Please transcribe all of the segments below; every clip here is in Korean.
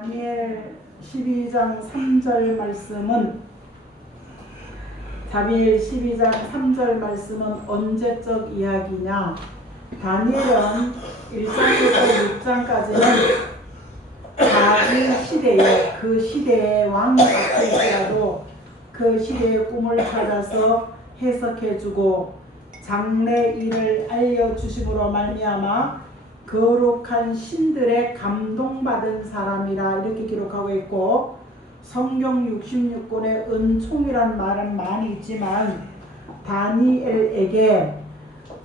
다니엘 12장 3절 말씀은 다니엘 12장 3절 말씀은 언제적 이야기냐? 다니엘은 1장부터 6장까지는 다윗 시대에 그 시대의 왕 앞에서라도 그 시대의 꿈을 찾아서 해석해주고 장래 일을 알려주심으로 말미암아 거룩한 신들의 감동받은 사람이라 이렇게 기록하고 있고, 성경 66권의 은총이란 말은 많이 있지만 다니엘에게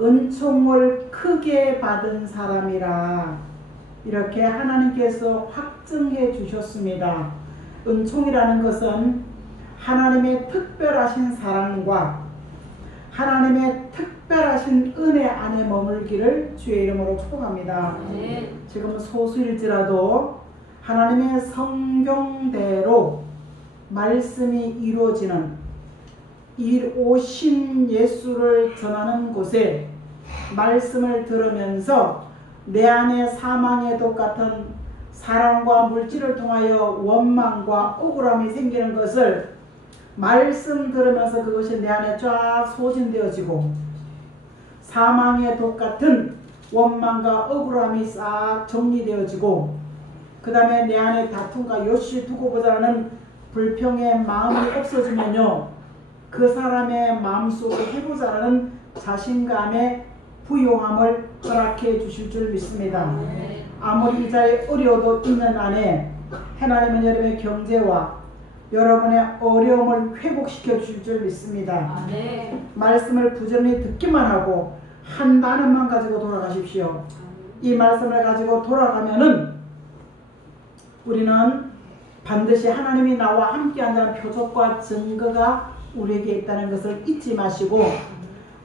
은총을 크게 받은 사람이라 이렇게 하나님께서 확증해 주셨습니다. 은총이라는 것은 하나님의 특별하신 사랑과 하나님의 특별하신 은혜 안에 머물기를 주의 이름으로 축복합니다. 지금 소수일지라도 하나님의 성경대로 말씀이 이루어지는 이 오신 예수를 전하는 곳에 말씀을 들으면서 내 안에 사망의 독 같은 사랑과 물질을 통하여 원망과 억울함이 생기는 것을 말씀 들으면서 그것이 내 안에 쫙 소진되어지고, 사망의 독 같은 원망과 억울함이 싹 정리되어지고, 그 다음에 내 안에 다툼과 요시 두고 보자라는 불평의 마음이 없어지면요, 그 사람의 마음속에 해보자라는 자신감의 부요함을 허락해 주실 줄 믿습니다. 아무리 이 자리에 어려워도 있는 안에 하나님은 여러분의 경제와 여러분의 어려움을 회복시켜 주실 줄 믿습니다. 말씀을 부지런히 듣기만 하고 한 단어만 가지고 돌아가십시오. 이 말씀을 가지고 돌아가면은 우리는 반드시 하나님이 나와 함께한다는 표적과 증거가 우리에게 있다는 것을 잊지 마시고,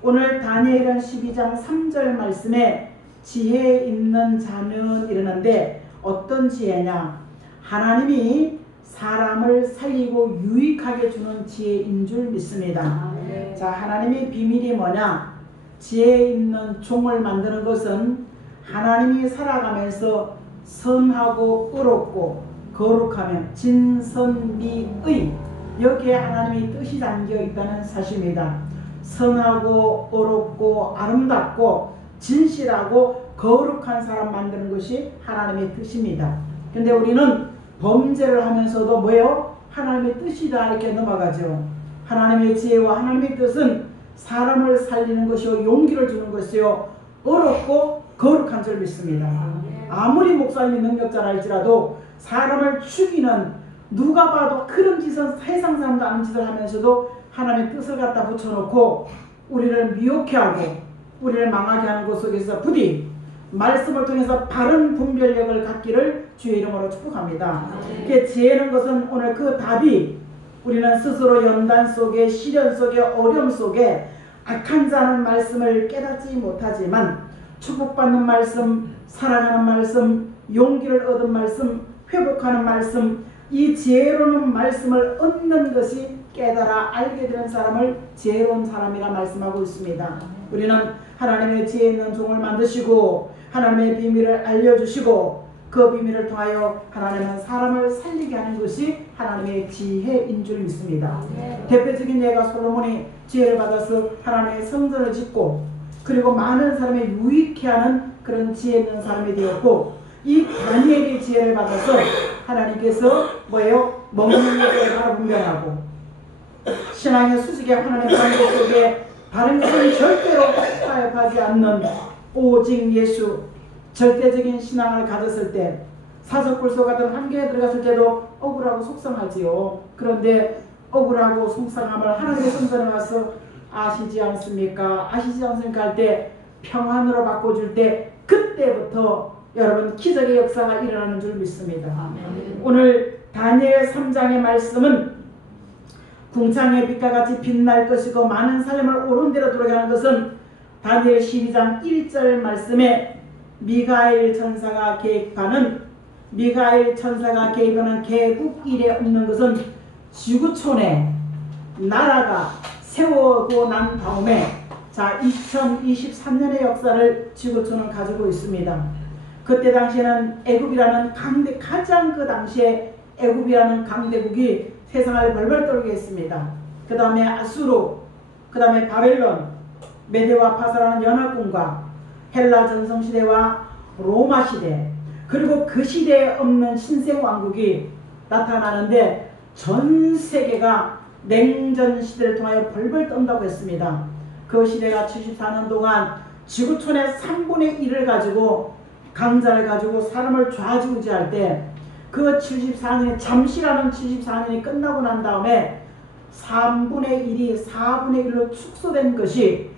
오늘 다니엘은 12장 3절 말씀에 지혜 있는 자는 이러는데 어떤 지혜냐? 하나님이 사람을 살리고 유익하게 주는 지혜인 줄 믿습니다. 자, 하나님의 비밀이 뭐냐? 지혜 있는 종을 만드는 것은 하나님이 살아가면서 선하고 의롭고 거룩하며 진선미의, 여기에 하나님의 뜻이 담겨 있다는 사실입니다. 선하고 의롭고 아름답고 진실하고 거룩한 사람 만드는 것이 하나님의 뜻입니다. 근데 우리는 범죄를 하면서도 뭐예요? 하나님의 뜻이다 이렇게 넘어가죠. 하나님의 지혜와 하나님의 뜻은 사람을 살리는 것이요 용기를 주는 것이요 어렵고 거룩한 줄 믿습니다. 아무리 목사님이 능력자라 할지라도 사람을 죽이는, 누가 봐도 그런 짓은 세상 사람도 아닌 짓을 하면서도 하나님의 뜻을 갖다 붙여놓고 우리를 미혹해 하고 우리를 망하게 하는 것 속에서 부디 말씀을 통해서 바른 분별력을 갖기를 주의 이름으로 축복합니다. 지혜는 것은 오늘 그 답이, 우리는 스스로 연단 속에 시련 속에 어려움 속에 악한 자는 말씀을 깨닫지 못하지만 축복받는 말씀, 사랑하는 말씀, 용기를 얻은 말씀, 회복하는 말씀, 이 지혜로운 말씀을 얻는 것이 깨달아 알게 되는 사람을 지혜로운 사람이라 말씀하고 있습니다. 우리는 하나님의 지혜 있는 종을 만드시고 하나님의 비밀을 알려주시고 그 비밀을 통하여 하나님은 사람을 살리게 하는 것이 하나님의 지혜인 줄 믿습니다. 대표적인 예가 솔로몬이 지혜를 받아서 하나님의 성전을 짓고 그리고 많은 사람을 유익해 하는 그런 지혜 있는 사람이 되었고, 이 다니엘의 지혜를 받아서 하나님께서 뭐예요? 먹는 것을 바로 분별하고 신앙의 수직의 하나님의 관계 속에 다른 것은 절대로 타협하지 않는 오직 예수, 절대적인 신앙을 가졌을 때, 사적불소 같은 한계에 들어갔을 때도 억울하고 속상하지요. 그런데 억울하고 속상함을 하나님의 성전에 와서 아시지 않습니까? 아시지 않습니까? 할 때 평안으로 바꿔줄 때, 그때부터 여러분 기적의 역사가 일어나는 줄 믿습니다. 오늘 다니엘 3장의 말씀은 궁창의 빛과 같이 빛날 것이고 많은 삶을 옳은 대로 돌아가는 것은 다니엘 12장 1절 말씀에 미가엘 천사가 개입하는 개국 일에 없는 것은 지구촌에 나라가 세우고 난 다음에, 자, 2023년의 역사를 지구촌은 가지고 있습니다. 그때 당시에는 애굽이라는 가장 그 당시에 애굽이라는 강대국이 세상을 벌벌 떨게 했습니다. 그 다음에 아수르, 그 다음에 바벨론, 메데와 파사라는 연합군과 헬라 전성시대와 로마 시대, 그리고 그 시대에 없는 신생왕국이 나타나는데 전 세계가 냉전 시대를 통하여 벌벌 떤다고 했습니다. 그 시대가 74년 동안 지구촌의 3분의 1을 가지고 강자를 가지고 사람을 좌지우지할 때 그 74년이 잠시라는 74년이 끝나고 난 다음에 3분의 1이 4분의 1로 축소된 것이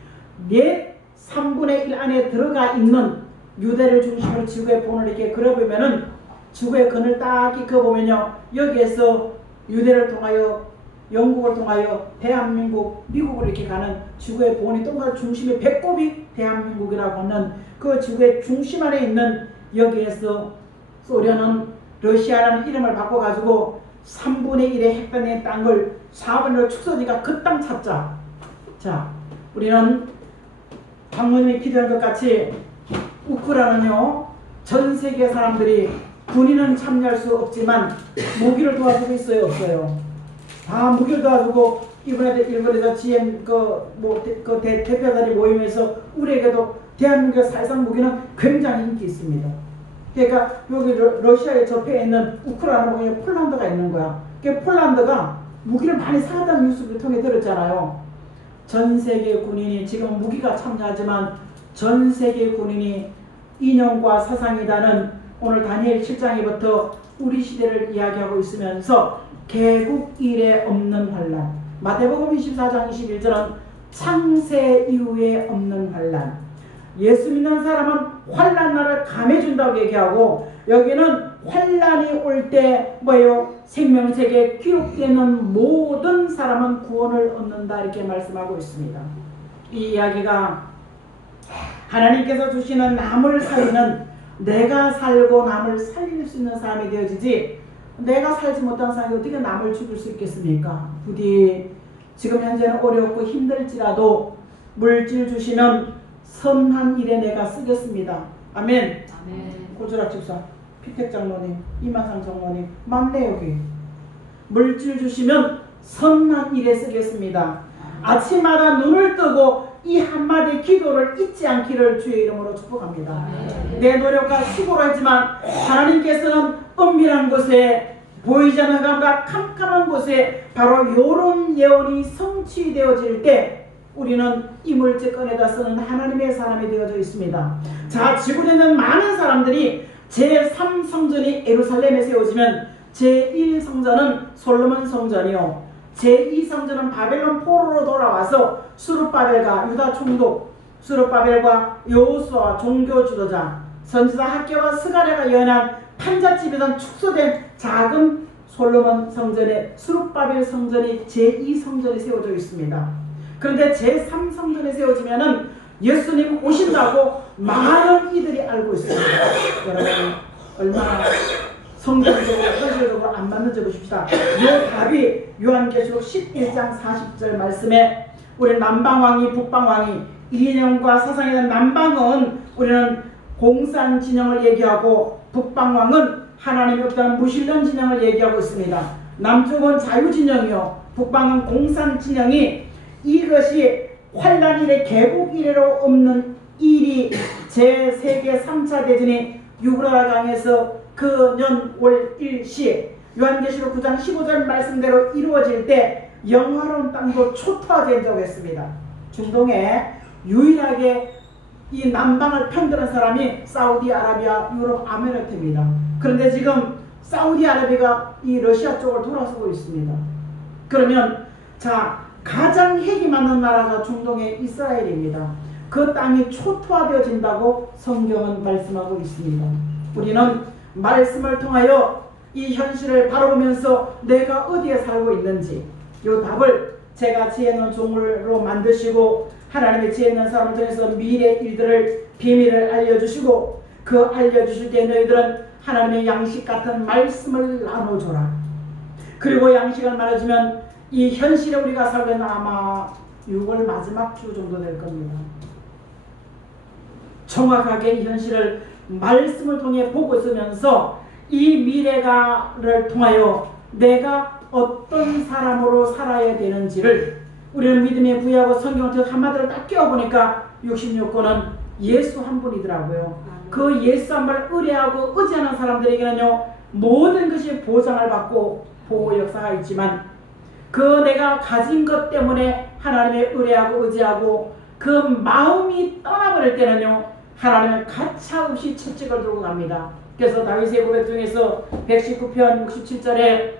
옛 3분의 1 안에 들어가 있는 유대를 중심으로 지구의 본을 이렇게 그려보면은 지구의 근을 딱 그어보면요, 여기에서 유대를 통하여 영국을 통하여 대한민국, 미국을 이렇게 가는 지구의 본이 동그란 중심의 배꼽이 대한민국이라고 하는 그 지구의 중심 안에 있는 여기에서 소련은 러시아라는 이름을 바꿔가지고 3분의 1의 핵단의 땅을 4분의 1로 축소되니까 그 땅 찾자. 자, 우리는 장모님이 기도한 것 같이 우크라이나는요, 전 세계 사람들이 군인은 참여할 수 없지만 무기를 도와주고 있어요, 없어요? 다 무기를 도와주고 일본에서 GM 대표자들이 모임에서 우리에게도 대한민국의 살상 무기는 굉장히 인기 있습니다. 그러니까 여기 러시아에 접해 있는 우크라이나 보면 폴란드가 있는 거야. 그러니까 폴란드가 무기를 많이 사다는 뉴스를 통해 들었잖아요. 전 세계 군인이 지금 무기가 참여하지만 전 세계 군인이 인형과 사상이다는 오늘 다니엘 7장에부터 우리 시대를 이야기하고 있으면서 개국 이래 없는 환란, 마태복음 24장 21절은 창세 이후에 없는 환란, 예수 믿는 사람은 환란 날을 감해준다고 얘기하고 여기는 환란이 올 때 뭐예요? 생명책에 기록되는 모든 사람은 구원을 얻는다 이렇게 말씀하고 있습니다. 이 이야기가 하나님께서 주시는 남을 살리는, 내가 살고 남을 살릴 수 있는 사람이 되어지지 내가 살지 못한 사람이 어떻게 남을 죽일 수 있겠습니까? 부디 지금 현재는 어렵고 힘들지라도 물질 주시면 선한 일에 내가 쓰겠습니다. 아멘. 아멘. 고주락 집사, 피택 장로님, 이만상 장로님, 맞네 여기. 물질 주시면 선한 일에 쓰겠습니다. 아침마다 눈을 뜨고 이 한마디 기도를 잊지 않기를 주의 이름으로 축복합니다. 아멘. 내 노력과 수고를 하지만 하나님께서는 은밀한 곳에, 보이지 않는 감각 캄캄한 곳에 바로 이런 예언이 성취되어질 때 우리는 이물질 꺼내다 쓰는 하나님의 사람이 되어져 있습니다. 자, 지구에 있는 많은 사람들이 제3성전이 예루살렘에 세워지면 제1성전은 솔로몬 성전이요, 제2성전은 바벨론 포로로 돌아와서 수르바벨과 유다 총독 수르바벨과 여호수아와 종교 지도자 선지자 학개와 스가랴가 예언한 판잣집에서 축소된 작은 솔로몬 성전의 수르바벨 성전이 제2성전이 세워져 있습니다. 그런데 제3성전에 세워지면은 예수님 오신다고 많은 이들이 알고 있습니다. 여러분, 얼마나 성경적으로 현실적으로 안 맞는지 보십시다. 이 답이 요한계시록 11장 40절 말씀에 우리 남방왕이 북방왕이 이념과 사상에 대한 남방은 우리는 공산 진영을 얘기하고 북방왕은 하나님이 없다는 무신론 진영을 얘기하고 있습니다. 남쪽은 자유진영이요 북방은 공산 진영이 이것이 환란 이래 개국 이래로 없는 일이 제3계 3차 대전이 유브라라 강에서 그 년 월 일시 요한계시록 9장 15절 말씀대로 이루어질 때 영화로운 땅도 초토화된다고 했습니다. 중동에 유일하게 이 남방을 편드는 사람이 사우디아라비아, 유럽, 아메리카입니다. 그런데 지금 사우디아라비아가 이 러시아 쪽을 돌아서고 있습니다. 그러면 자, 가장 핵이 많은 나라가 중동의 이스라엘입니다. 그 땅이 초토화되어진다고 성경은 말씀하고 있습니다. 우리는 말씀을 통하여 이 현실을 바라보면서 내가 어디에 살고 있는지 이 답을 제가 지혜 있는 종으로 만드시고 하나님의 지혜 있는 사람을 통해서 미래 일들을 비밀을 알려주시고 그 알려주실 때 너희들은 하나님의 양식 같은 말씀을 나눠줘라. 그리고 양식을 말해주면 이 현실에 우리가 살고 있는 아마 6월 마지막 주 정도 될 겁니다. 정확하게 이 현실을 말씀을 통해 보고 있으면서 이 미래가를 통하여 내가 어떤 사람으로 살아야 되는지를 우리는 믿음의 부여하고 성경을 한마디로 딱 끼워보니까 66권은 예수 한 분이더라고요. 그 예수 한 분을 의뢰하고 의지하는 사람들에게는요, 모든 것이 보장을 받고 보호 역사가 있지만 그 내가 가진 것 때문에 하나님의 의뢰하고 의지하고 그 마음이 떠나버릴 때는요, 하나님은 가차없이 채찍을 들고 갑니다. 그래서 다윗의 고백 중에서 119편 67절에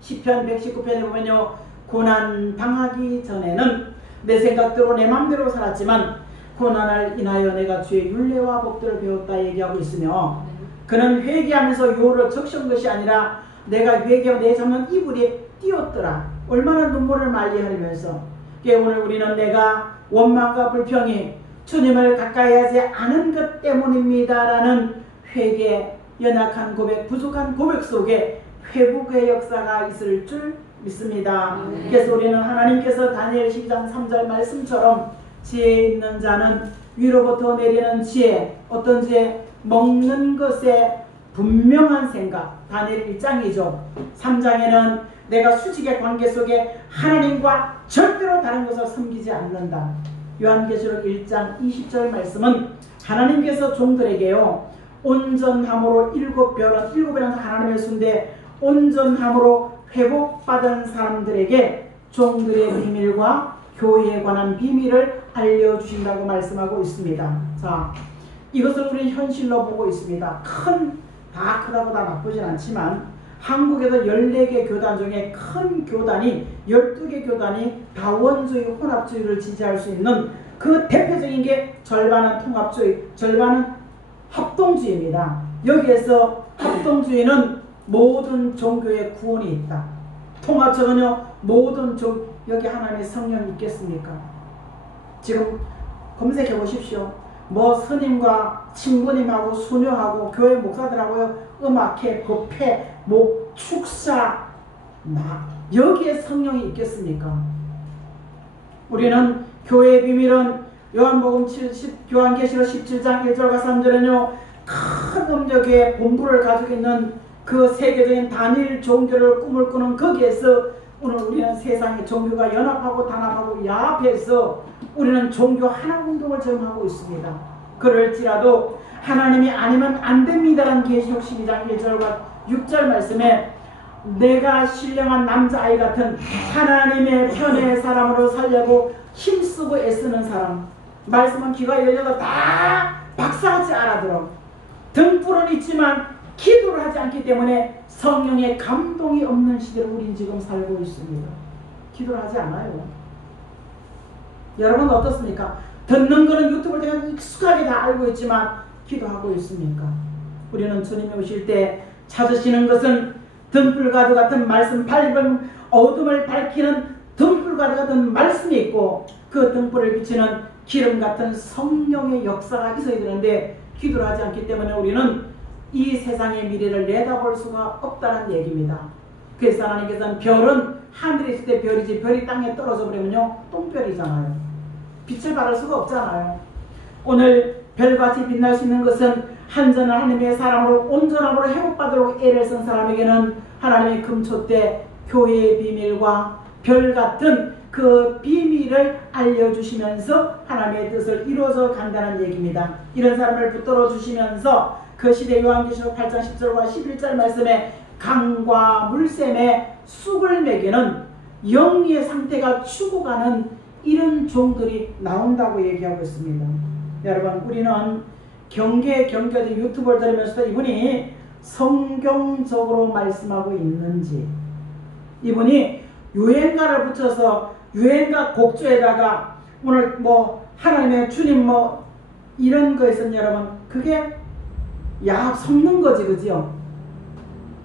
시편 119편에 보면요, 고난 당하기 전에는 내 생각대로 내 맘대로 살았지만 고난을 인하여 내가 주의 율례와 법들을 배웠다 얘기하고 있으며, 그는 회개하면서 요를 적셔온 것이 아니라 내가 회개하며 내 잡는 이불이 띄었더라. 얼마나 눈물을 말리 흘리면서. 오늘 우리는 내가 원망과 불평이 주님을 가까이 하지 않은 것 때문입니다 라는 회개, 연약한 고백, 부족한 고백 속에 회복의 역사가 있을 줄 믿습니다. 그래서 우리는 하나님께서 다니엘 12장 3절 말씀처럼 지혜 있는 자는 위로부터 내리는 지혜, 어떤 지혜? 먹는 것에 분명한 생각, 다니엘 1장이죠. 3장에는 내가 수직의 관계 속에 하나님과 절대로 다른 것을 섬기지 않는다. 요한계시록 1장 20절 말씀은 하나님께서 종들에게요, 온전함으로 일곱 별은 하나님의 수인데 온전함으로 회복받은 사람들에게 종들의 비밀과 교회에 관한 비밀을 알려주신다고 말씀하고 있습니다. 자, 이것을 우리 현실로 보고 있습니다. 다 크다고 다 나쁘진 않지만 한국에도 14개 교단 중에 큰 교단이 12개 교단이 다원주의, 혼합주의를 지지할 수 있는 그 대표적인 게 절반은 통합주의, 절반은 합동주의입니다. 여기에서 합동주의는 모든 종교의 구원이 있다. 통합적은요, 모든 여기 하나님의 성령이 있겠습니까? 지금 검색해 보십시오. 뭐 스님과 친구님하고 수녀하고 교회 목사들하고요, 음악회, 법회, 뭐 축사, 여기에 성령이 있겠습니까? 우리는 교회의 비밀은 요한복음 요한계시록 17장 1절과 3절은요, 큰 음력의 본부를 가지고 있는 그 세계적인 단일 종교를 꿈을 꾸는 거기에서 오늘 우리는 세상의 종교가 연합하고 단합하고 야합해서 우리는 종교 하나 운동을 지금 하고 있습니다. 그럴지라도 하나님이 아니면 안 됩니다라는 계시록 12장 1절과 6절 말씀에 내가 신령한 남자아이 같은 하나님의 편의 사람으로 살려고 힘쓰고 애쓰는 사람, 말씀은 귀가 열려도 다 박사같이 알아들어. 등불은 있지만 기도를 하지 않기 때문에 성령의 감동이 없는 시대를 우린 지금 살고 있습니다. 기도를 하지 않아요. 여러분 어떻습니까? 듣는 거는 유튜브를 통해 익숙하게 다 알고 있지만 기도하고 있습니까? 우리는 주님이 오실 때 찾으시는 것은 등불과도 같은 말씀, 밝은 어둠을 밝히는 등불과도 같은 말씀이 있고 그 등불을 비치는 기름 같은 성령의 역사가 있어야 되는데 기도를 하지 않기 때문에 우리는 이 세상의 미래를 내다볼 수가 없다는 얘기입니다. 그래서 하나님께서는 별은 하늘에 있을 때 별이지, 별이 땅에 떨어져 버리면요 똥별이잖아요. 빛을 발할 수가 없잖아요. 오늘 별같이 빛날 수 있는 것은 한전한 하나님의 사람으로 온전함으로 회복받도록 애를 쓴 사람에게는 하나님의 금초 때 교회의 비밀과 별 같은 그 비밀을 알려주시면서 하나님의 뜻을 이루어져 간다는 얘기입니다. 이런 사람을 붙들어 주시면서 그 시대 요한계시록 8장 10절과 11절 말씀에 강과 물샘에 쑥을 먹이는 영리의 상태가 죽어가는 이런 종들이 나온다고 얘기하고 있습니다. 여러분 우리는 경계들 유튜브를 들으면서도 이분이 성경적으로 말씀하고 있는지, 이분이 유행가를 붙여서 유행가 곡조에다가 오늘 뭐 하나님의 주님 뭐 이런 거에서는 여러분 그게 야합 섞는 거지, 그죠?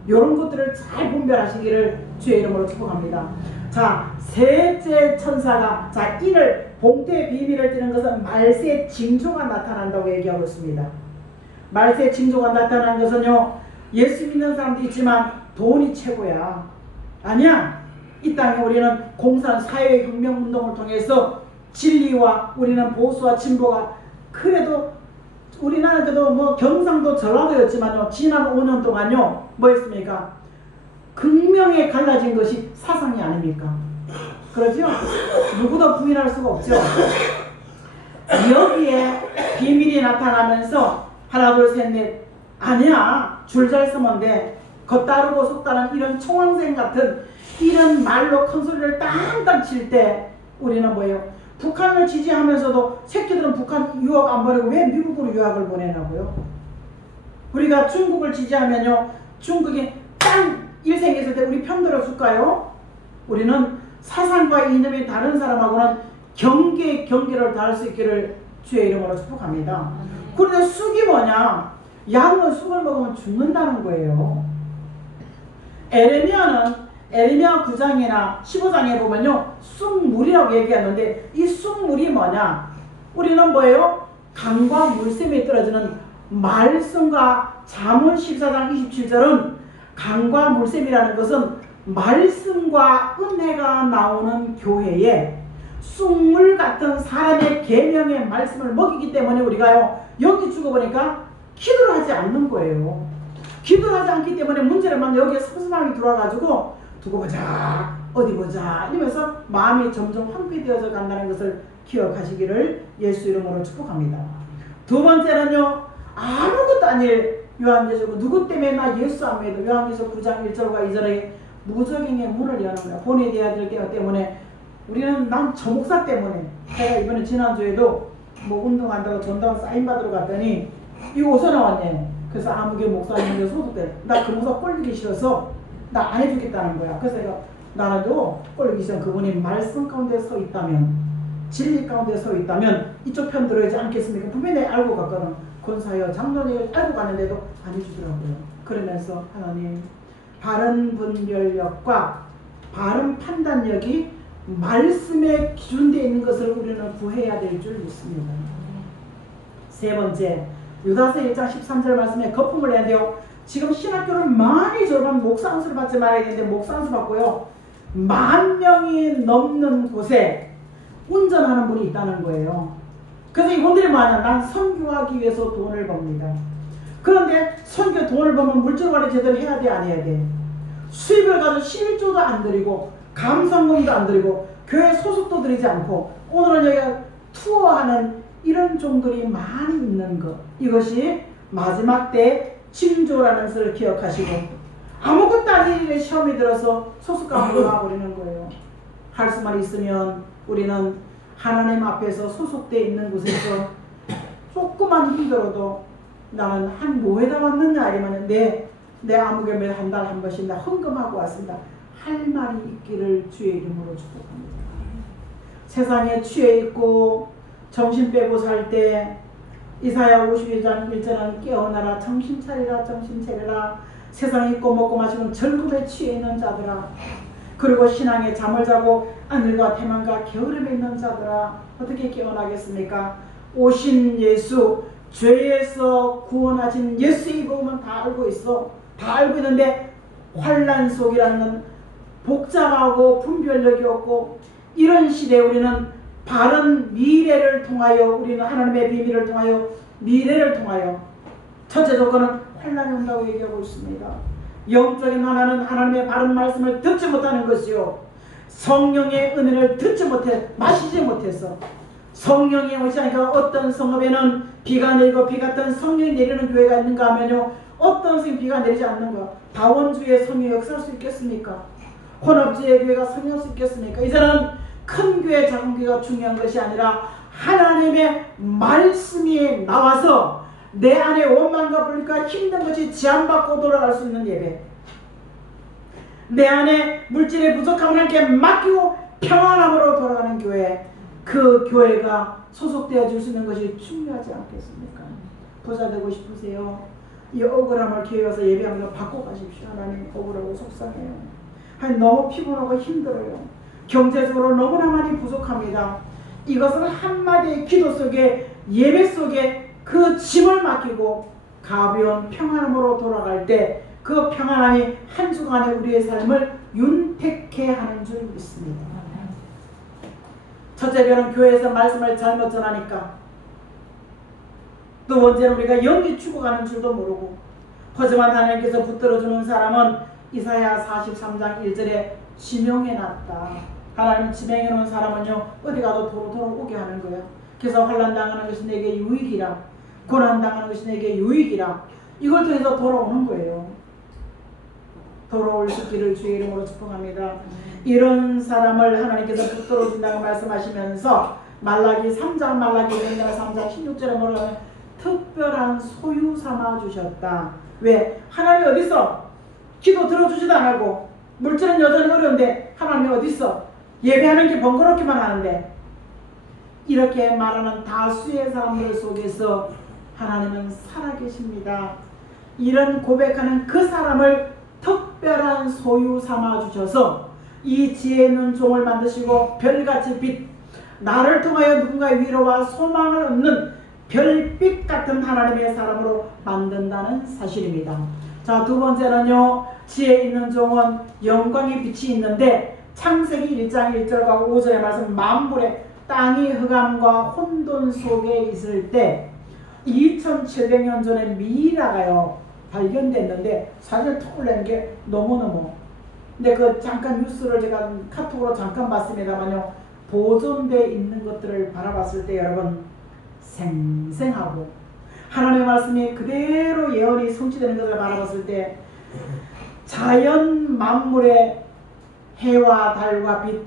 이런 것들을 잘 분별하시기를 주의 이름으로 축복합니다. 자, 셋째 천사가 이를 봉투의 비밀을 띠는 것은 말세의 징조가 나타난다고 얘기하고 있습니다. 말세의 징조가 나타난 것은요, 예수 믿는 사람도 있지만 돈이 최고야. 아니야. 이 땅에 우리는 공산 사회혁명 운동을 통해서 진리와 우리는 보수와 진보가 그래도 우리나라 그래도 뭐 경상도 전라도였지만요, 지난 5년 동안요, 뭐였습니까? 극명히 갈라진 것이 사상이 아닙니까? 그렇죠? 누구도 부인할 수가 없죠. 여기에 비밀이 나타나면서 하나 둘 셋 넷 아니야, 줄 잘 서면 돼, 겉다르고 속다른 이런 총왕생 같은 이런 말로 큰 소리를 땅땅 칠 때 우리는 뭐예요? 북한을 지지하면서도 새끼들은 북한 유학 안 보내고 왜 미국으로 유학을 보내냐고요? 우리가 중국을 지지하면요, 중국이 땅 일생했을 때 우리 편들어 줄까요? 우리는 사상과 이념이 다른 사람하고는 경계를 다할 수 있기를 주의 이름으로 축복합니다. 그런데 쑥이 뭐냐? 양은 쑥을 먹으면 죽는다는 거예요. 에레미야 9장이나 15장에 보면요, 쑥물이라고 얘기하는데, 이 쑥물이 뭐냐? 우리는 뭐예요? 강과 물샘이 떨어지는 말씀과 잠언 14장 27절은 강과 물샘이라는 것은 말씀과 은혜가 나오는 교회에 쑥물 같은 사람의 계명의 말씀을 먹이기 때문에 우리가요, 여기 죽어보니까 기도를 하지 않는 거예요. 기도를 하지 않기 때문에 문제를 만나 여기에 섬섬하게 들어와가지고 두고 보자, 어디 보자 이러면서 마음이 점점 황폐되어져 간다는 것을 기억하시기를 예수 이름으로 축복합니다. 두 번째는요, 아무것도 아닐 요한계시록, 누구 때문에 나 예수 안 믿어? 요한계시록 9장 1절과 2절에 무적행의 문을 여는 거야. 보내야 될 때가 때문에. 우리는 난 저 목사 때문에, 제가 이번에 지난주에도 뭐 운동한다고 전당 사인 받으러 갔더니 이거 어디서 나왔네. 그래서 아무개 목사님한테 소속돼. 나 그 목사 꼴리기 싫어서 나 안 해주겠다는 거야. 그래서 내가 나라도 꼴리기 싫어. 그분이 말씀 가운데 서 있다면, 진리 가운데 서 있다면 이쪽 편 들어야지 않겠습니까? 분명히 내가 알고 갔거든. 권사여 장로님을 알고 갔는데도 안 해주더라고요. 그러면서 하나님, 바른 분별력과 바른 판단력이 말씀에 기준되어 있는 것을 우리는 구해야 될 줄 믿습니다. 세 번째, 유다서 1장 13절 말씀에 거품을 내야 돼요. 지금 신학교를 많이 졸업하면 목사 안수를 받지 말아야 되는데 목사 안수 받고요, 10,000명이 넘는 곳에 운전하는 분이 있다는 거예요. 그래서 이분들이 뭐하냐? 난 선교하기 위해서 돈을 법니다. 그런데 선교 돈을 벌면 물질관리 제대로 해야 돼, 안 해야 돼? 수입을 가지고 11조도 안 드리고 감성금도 안 드리고 교회 소속도 드리지 않고 오늘은 여기가 투어하는 이런 종들이 많이 있는 것, 이것이 마지막 때 징조라는 것을 기억하시고, 아무것도 아닌 일에 시험이 들어서 소속감으로 나와버리는 거예요. 할 수만 있으면 우리는 하나님 앞에서 소속되어 있는 곳에서 조금만 힘들어도 나는 한 뭐에다 왔느냐 이러면 내 아무개면 한 달 한 번씩 나 헌금하고 왔습니다. 할 말이 있기를 주의 이름으로 축복합니다. 세상에 취해 있고 정신 빼고 살 때 이사야 51장 1절은 깨어나라, 정신 차리라, 정신 차리라, 세상에 있고 먹고 마시고 즐거움에 취해 있는 자들아, 그리고 신앙에 잠을 자고 하늘과 태만과 게으름에 있는 자들아, 어떻게 깨어나겠습니까? 오신 예수, 죄에서 구원하신 예수의 복음은 다 알고 있어. 다 알고 있는데 환난 속이라는 건 복잡하고 분별력이 없고, 이런 시대에 우리는 바른 미래를 통하여, 우리는 하나님의 비밀을 통하여, 미래를 통하여, 첫째 조건은 환난이 온다고 얘기하고 있습니다. 영적인 하나는 하나님의 바른 말씀을 듣지 못하는 것이요, 성령의 은혜를 듣지 못해, 마시지 못해서 성령이 오지 않으니까 어떤 성읍에는 비가 내리고 비 같은 성령이 내리는 교회가 있는가 하면요, 어떤 성이 비가 내리지 않는 거야. 다원주의 성령이 역사할 수 있겠습니까? 혼합주의 교회가 성령할 수 있겠습니까? 이제는 큰 교회 작은 교회가 중요한 것이 아니라 하나님의 말씀이 나와서 내 안에 원망과 불과 힘든 것이 제한받고 돌아갈 수 있는 예배, 내 안에 물질의 부족함을 함께 맡기고 평안함으로 돌아가는 교회, 그 교회가 소속되어 줄 수 있는 것이 중요하지 않겠습니까? 부자 되고 싶으세요? 이 억울함을 교회 와서 예배하면서 받고 가십시오. 하나님, 억울하고 속상해요. 너무 피곤하고 힘들어요. 경제적으로 너무나 많이 부족합니다. 이것을 한마디의 기도 속에, 예배 속에 그 짐을 맡기고 가벼운 평안함으로 돌아갈 때 그 평안함이 한 주간의 우리의 삶을 윤택해 하는 줄 믿습니다. 첫째 별은 교회에서 말씀을 잘못 전하니까 두 번째는 우리가 영이 죽어가는 줄도 모르고, 하지만 하나님께서 붙들어주는 사람은 이사야 43장 1절에 지명해놨다. 하나님 지명해놓은 사람은요, 어디 가도 도로도로 오게 하는 거야. 그래서 환난당하는 것이 내게 유익이라, 고난당하는 것이 내게 유익이라, 이걸 통해서 돌아오는 거예요. 돌아올 수 있기를 주의 이름으로 축복합니다. 이런 사람을 하나님께서 붙들어준다고 말씀하시면서 말라기 3장, 말라기 3장 16절에 뭐라고 하면 특별한 소유 삼아 주셨다. 왜? 하나님이 어딨어? 기도 들어주지도 않고 물질은 여전히 어려운데 하나님이 어딨어? 예배하는 게 번거롭기만 하는데. 이렇게 말하는 다수의 사람들 속에서 하나님은 살아계십니다. 이런 고백하는 그 사람을 특별한 소유 삼아 주셔서 이 지혜 있는 종을 만드시고 별같이 빛, 나를 통하여 누군가의 위로와 소망을 얻는 별빛 같은 하나님의 사람으로 만든다는 사실입니다. 자, 두 번째는요, 지혜 있는 종은 영광의 빛이 있는데 창세기 1장 1절과 5절의 말씀, 만물의 땅이 흑암과 혼돈 속에 있을 때 2700년 전에 미이라가요 발견됐는데 사진을 톡 올리는 게 너무너무, 근데 그 잠깐 뉴스를 제가 카톡으로 잠깐 봤습니다만요, 보존되어 있는 것들을 바라봤을 때 여러분 생생하고 하나님의 말씀이 그대로 예언이 성취되는 것을 바라봤을 때 자연 만물의 해와 달과 빛,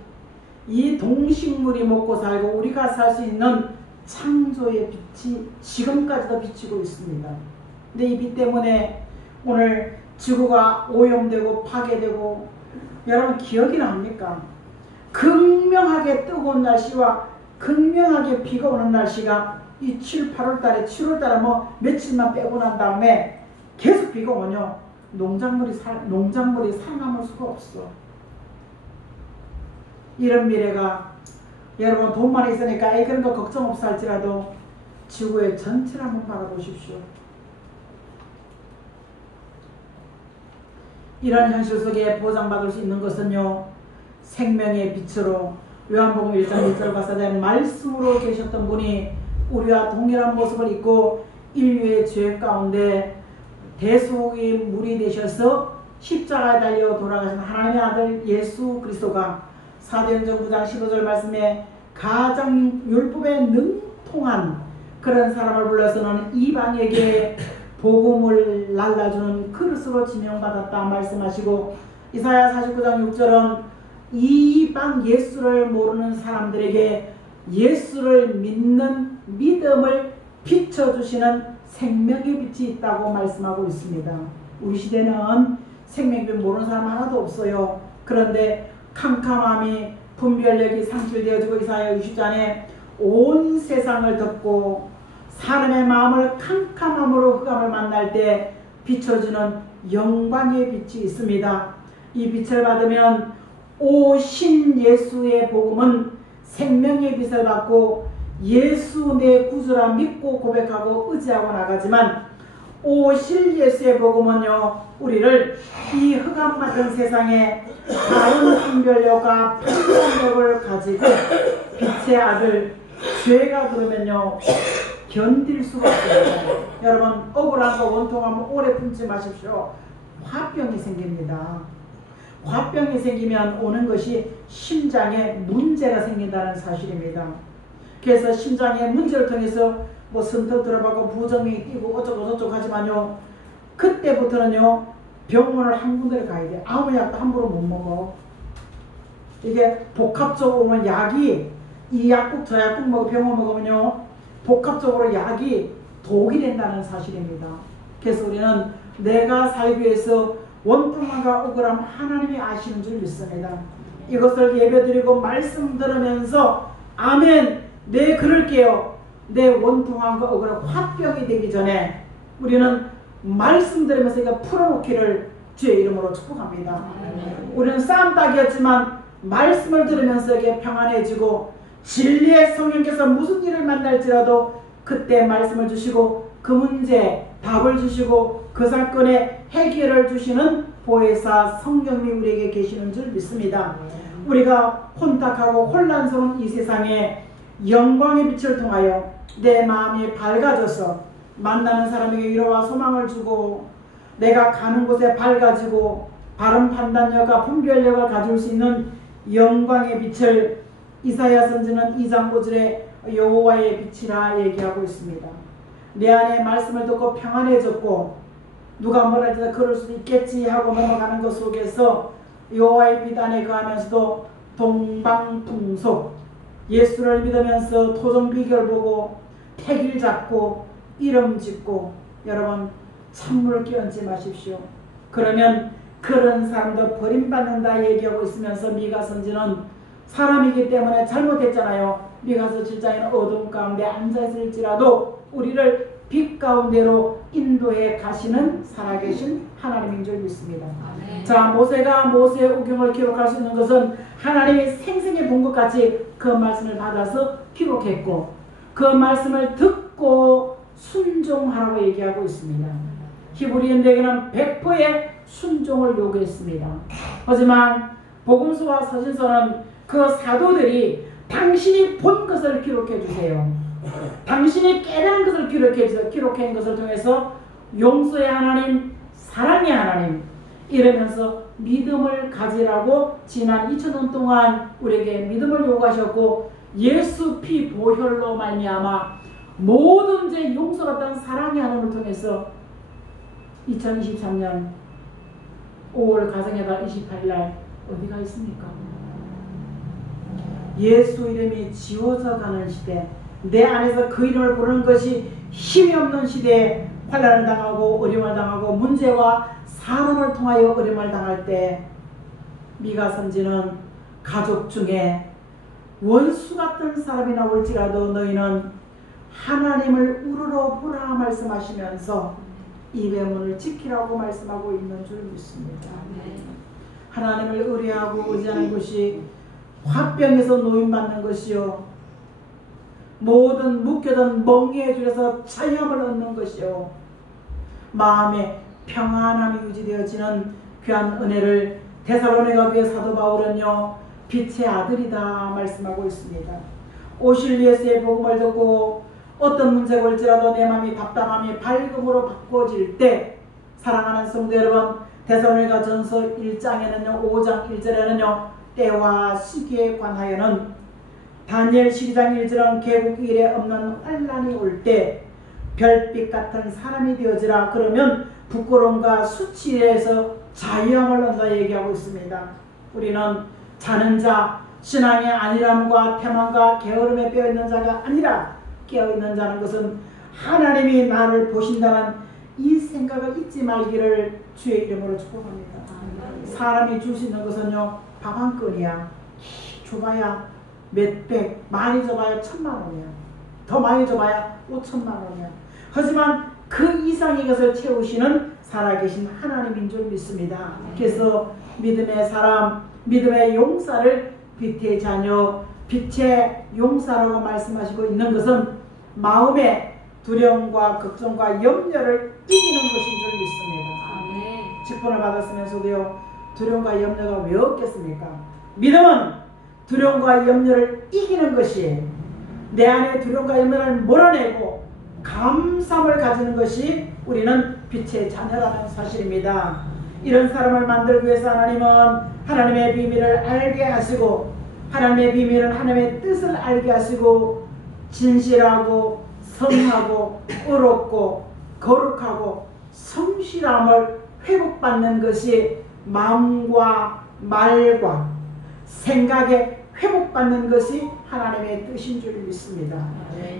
이 동식물이 먹고 살고 우리가 살 수 있는 창조의 빛이 지금까지도 비치고 있습니다. 근데 이 빛 때문에 오늘 지구가 오염되고 파괴되고, 여러분 기억이 납니까? 극명하게 뜨거운 날씨와 극명하게 비가 오는 날씨가 이 7, 8월 달에 7월 달에 뭐 며칠만 빼고 난 다음에 계속 비가 오면요, 농작물이 살아남을 수가 없어. 이런 미래가, 여러분 돈만 있으니까 그런 거 걱정 없어 할지라도 지구의 전체를 한번 바라보십시오. 이런 현실 속에 보장받을 수 있는 것은요, 생명의 빛으로 요한복음 1장 1절과 4절 말씀으로 계셨던 분이 우리와 동일한 모습을 입고 인류의 죄 가운데 대속의 물이 되셔서 십자가에 달려 돌아가신 하나님의 아들 예수 그리스도가 사도행전 9장 15절 말씀에 가장 율법에 능통한 그런 사람을 불러서는 이방에게 복음을 날라주는 그릇으로 지명받았다 말씀하시고, 이사야 49장 6절은 이방 예수를 모르는 사람들에게 예수를 믿는 믿음을 비춰주시는 생명의 빛이 있다고 말씀하고 있습니다. 우리 시대는 생명빛 모르는 사람 하나도 없어요. 그런데 캄캄함이 분별력이 상실되어지고 이사야 60장에 온 세상을 덮고 사람의 마음을 캄캄함으로 흑암을 만날 때 비춰주는 영광의 빛이 있습니다. 이 빛을 받으면 오신 예수의 복음은 생명의 빛을 받고 예수 내 구주라 믿고 고백하고 의지하고 나가지만, 오실 예수의 복음은요, 우리를 이 흑암 같은 세상에 다른 분별력과 판단력을 가지고 빛의 아들 죄가 들으면요 견딜 수가 없어요. 여러분 억울한 거 원통하면 오래 품지 마십시오. 화병이 생깁니다. 화병이 생기면 오는 것이 심장에 문제가 생긴다는 사실입니다. 그래서 심장의 문제를 통해서 뭐 선터 들어가고 부정맥이 뛰고 어쩌고 저쩌고 하지만요, 그때부터는요 병원을 한 군데를 가야 돼. 아무 약도 함부로 못 먹어. 이게 복합적으로 오면 약이, 이 약국 저 약국 먹고 병원 먹으면요 복합적으로 약이 독이 된다는 사실입니다. 그래서 우리는 내가 살기 위해서 원통함과 억울함 하나님이 아시는 줄 믿습니다. 이것을 예배드리고 말씀 들으면서 아멘, 네 그럴게요. 내 원통함과 억울함 화병이 되기 전에 우리는 말씀 들으면서 이거 풀어놓기를 주의 이름으로 축복합니다. 우리는 싸움닭이었지만 말씀을 들으면서 이게 평안해지고, 진리의 성령께서 무슨 일을 만날지라도 그때 말씀을 주시고 그 문제 답을 주시고 그 사건에 해결을 주시는 보혜사 성령이 우리에게 계시는 줄 믿습니다. 우리가 혼탁하고 혼란스러운 이 세상에 영광의 빛을 통하여 내 마음이 밝아져서 만나는 사람에게 위로와 소망을 주고 내가 가는 곳에 밝아지고 바른 판단력과 분별력을 가질 수 있는 영광의 빛을 이사야 선지는 2장 5절에 여호와의 빛이라 얘기하고 있습니다. 내 안에 말씀을 듣고 평안해졌고 누가 뭐라 해도 그럴 수도 있겠지 하고 넘어가는 것 속에서 여호와의 빛 안에 거하면서도 동방풍속 예수를 믿으면서 토종비결 보고 패길 잡고 이름 짓고 여러분 찬물 끼얹지 마십시오. 그러면 그런 사람도 버림받는다 얘기하고 있으면서 미가 선지는 사람이기 때문에 잘못했잖아요. 미가서 7장에는 어둠 가운데 앉아있을지라도 우리를 빛 가운데로 인도해 가시는 살아계신 하나님인 줄 믿습니다. 아멘. 자, 모세가 모세의 우경을 기록할 수 있는 것은 하나님이 생생히 본 것 같이 그 말씀을 받아서 기록했고 그 말씀을 듣고 순종하라고 얘기하고 있습니다. 히브리인들에게는 100%의 순종을 요구했습니다. 하지만 복음서와 서신서는 그 사도들이 당신이 본 것을 기록해 주세요. 당신이 깨달은 것을 기록한 것을 통해서 용서의 하나님, 사랑의 하나님 이러면서 믿음을 가지라고 지난 2000년 동안 우리에게 믿음을 요구하셨고 예수 피 보혈로 말미암아 모든 죄 용서받던 사랑의 하나님을 통해서 2023년 5월 가정의 달 28일 어디가 있습니까? 예수 이름이 지워져 가는 시대, 내 안에서 그 이름을 부르는 것이 힘이 없는 시대에 환난을 당하고 어려움을 당하고 문제와 사람을 통하여 어려움을 당할 때 미가 선지는 가족 중에 원수 같은 사람이 나올지라도 너희는 하나님을 우러러 보라 말씀하시면서 입의 문을 지키라고 말씀하고 있는 줄 믿습니다. 하나님을 의뢰하고 의지하는 것이 화병에서 노인받는 것이요 모든 묶여든 멍에의 줄에서 자유함을 얻는 것이요 마음의 평안함이 유지되어지는 귀한 은혜를 데살로니가 교회 사도 바울은요 빛의 아들이다 말씀하고 있습니다. 오실 예수의 복음을 듣고 어떤 문제가 올지라도 내 마음이 답답함이 밝음으로 바꿔질 때 사랑하는 성도 여러분 데살로니가 전서 1장에는요 5장 1절에는요 때와 시기에 관하여는 다니엘 12장 1절은 개국 일에 없는 환난이 올 때 별빛 같은 사람이 되어지라 그러면 부끄러움과 수치에서 자유함을 얻는다 얘기하고 있습니다. 우리는 자는 자 신앙의 안일함과 태만과 게으름에 빼어있는 자가 아니라 깨어있는 자는 것은 하나님이 나를 보신다는 이 생각을 잊지 말기를 주의 이름으로 축복합니다. 사람이 줄 수 있는 것은요 밥 한 건이야. 줘봐야 몇백, 많이 줘봐야 1000만원이야. 더 많이 줘봐야 5천만원이야. 하지만 그 이상의 것을 채우시는 살아계신 하나님인 줄 믿습니다. 그래서 믿음의 사람, 믿음의 용사를 빛의 자녀, 빛의 용사라고 말씀하시고 있는 것은 마음의 두려움과 걱정과 염려를 이기는 것인 줄 믿습니다. 직분을 받았으면서도요 두려움과 염려가 왜 없겠습니까? 믿음은 두려움과 염려를 이기는 것이 내 안에 두려움과 염려를 몰아내고 감사함을 가지는 것이 우리는 빛의 자녀라는 사실입니다. 이런 사람을 만들기 위해서 하나님은 하나님의 비밀을 알게 하시고 하나님의 비밀은 하나님의 뜻을 알게 하시고 진실하고 선하고 의롭고 거룩하고 성실함을 회복받는 것이 마음과 말과 생각에 회복받는 것이 하나님의 뜻인 줄 믿습니다.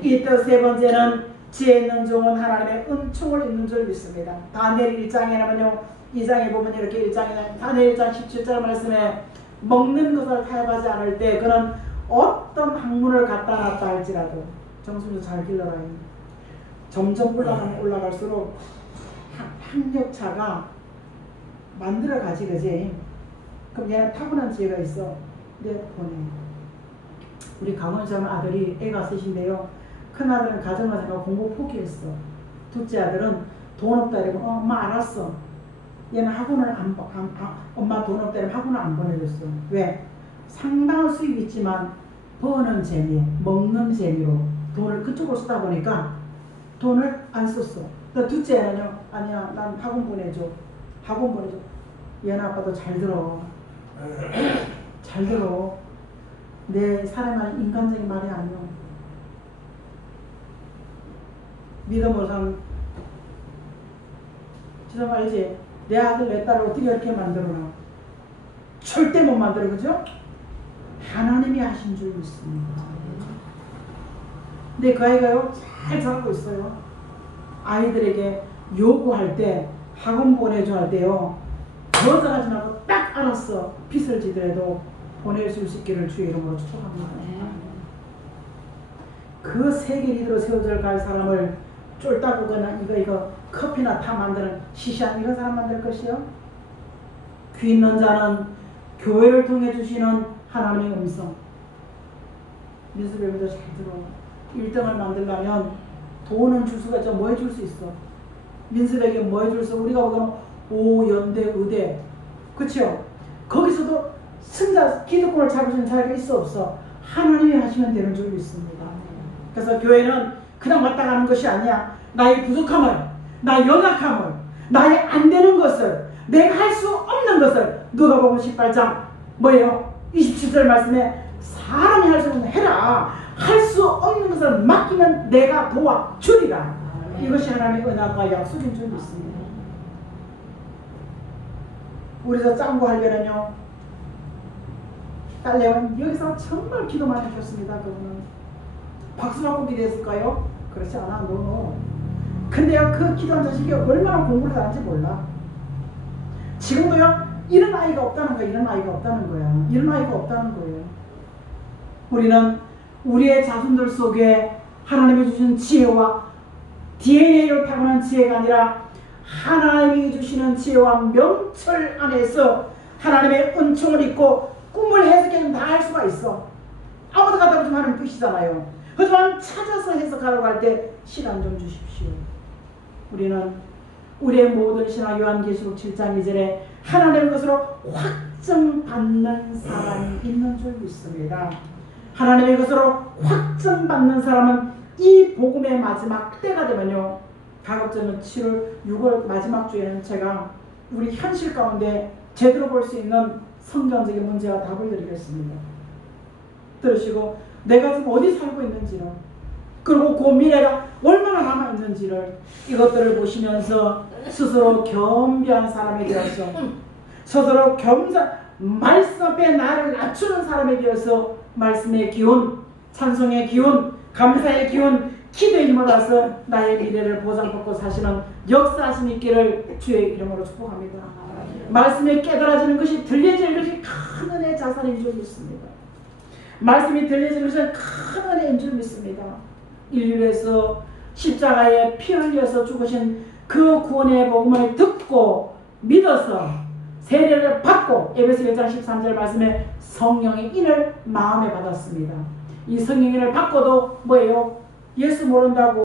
이 뜻 세 번째는 지혜 있는 종은 하나님의 은총을 입는 줄 믿습니다. 다니엘 1장에는요 2장에 보면 이렇게 1장에 다니엘 1장 17절 말씀에 먹는 것을 타협하지 않을 때 그는 어떤 학문을 갖다 놨다 할지라도 정수도 잘 길러라. 점점 올라갈수록 학력차가 만들어가지 그지? 그럼 얘는 타고난 지혜가 있어. 내 보내. 우리 강원장 아들이 애가 셋인데요. 큰아들은 가정을 생각하고 공부 포기했어. 둘째 아들은 돈 없다 이러고 엄마 알았어. 얘는 학원을 엄마 돈 없다 이러면 학원을 안 보내줬어. 왜? 상당한 수입이 있지만 버는 재미, 먹는 재미로 돈을 그쪽으로 쓰다 보니까 돈을 안 썼어. 나 둘째는요, 아니야, 난 학원 보내줘. 학원 보내줘. 얘는 아빠도 잘 들어. 잘 들어. 내 사람은 인간적인 말이 아니야. 믿어 못 사람, 지금 알지? 내 아들, 내 딸을 어떻게 이렇게 만들어놔? 절대 못 만들어, 그죠? 하나님이 하신 줄 믿습니다. 근데 그 아이가요, 잘 자라고 있어요. 아이들에게 요구할 때, 학원 보내줘 할 때요, 거절하지 말고 딱 알았어. 빚을 지더라도 보낼 수 있기를 주의 이름으로 축복합니다. 그 세계 리더로 세워져 갈 사람을 쫄따구거나 이거 커피나 타 만드는 시시한 이런 사람 만들 것이요. 귀 있는 자는 교회를 통해 주시는 하나님의 음성. 민수배우도 잘 들어. 1등을 만들려면 돈은 줄 수가 있죠. 뭐 해줄 수 있어? 민수배에게 뭐 해줄 수? 우리가 보기에는 오연대 의대, 그렇죠? 거기서도 승자 기득권을 잡으시는 자리가 있어 없어? 하나님이 하시면 되는 줄 믿습니다. 그래서 교회는 그냥 왔다 가는 것이 아니야. 나의 부족함을, 나의 연약함을, 나의 안 되는 것을, 내가 할 수 없는 것을, 누가복음 18장 뭐예요? 27절 말씀에 사람이 할 수 없는 해라. 할 수 없는 것을 맡기면 내가 도와주리라. 이것이 하나님의 은혜와 약속인 줄 믿습니다. 우리 저 짱구 하려면요, 딸내미는 여기서 정말 기도 많이 하셨습니다. 그분은 박수 받고 기도했을까요? 그렇지 않아. 너무. 근데요, 그 기도한 자식이 얼마나 공부를 잘하는지 몰라. 지금도요, 이런 아이가 없다는 거야. 이런 아이가 없다는 거야. 이런 아이가 없다는 거예요. 우리는 우리의 자손들 속에 하나님이 주신 지혜와 DNA로 타고난 지혜가 아니라 하나님이 주시는 지혜와 명철 안에서 하나님의 은총을 입고 꿈을 해석해주면 다 할 수가 있어. 아무도 갖다 주면 하는 뜻이잖아요. 하지만 찾아서 해석하러 갈 때 시간 좀 주십시오. 우리는 우리의 모든 신학 요한계시록 7장 2절에 하나님의 것으로 확증받는 사람이 있는 줄 믿습니다. 하나님의 것으로 확증받는 사람은 이 복음의 마지막 때가 되면요, 가급적이면 7월, 6월 마지막 주에는 제가 우리 현실 가운데 제대로 볼 수 있는 성경적인 문제와 답을 드리겠습니다. 들으시고 내가 지금 어디 살고 있는지를, 그리고 그 미래가 얼마나 남아있는지를, 이것들을 보시면서 스스로 겸비한 사람이 되어서, 스스로 말씀 앞에 나를 낮추는 사람이 되어서 말씀의 기운, 찬송의 기운, 감사의 기운, 기도의 힘을 얻어서 나의 미래를 보장받고 사시는 역사하심 있기를 주의 이름으로 축복합니다. 말씀에 깨달아지는 것이, 들려지는 것이 큰 은혜의 자산인 줄 믿습니다. 말씀이 들려지는 것은 큰 은혜인 줄 믿습니다. 인류에서 십자가에 피 흘려서 죽으신 그 구원의 복음을 듣고 믿어서 세례를 받고 에베소 1장 13절 말씀에 성령의 인을 마음에 받았습니다. 이 성령의 인을 받고도 뭐예요? 예수 모른다고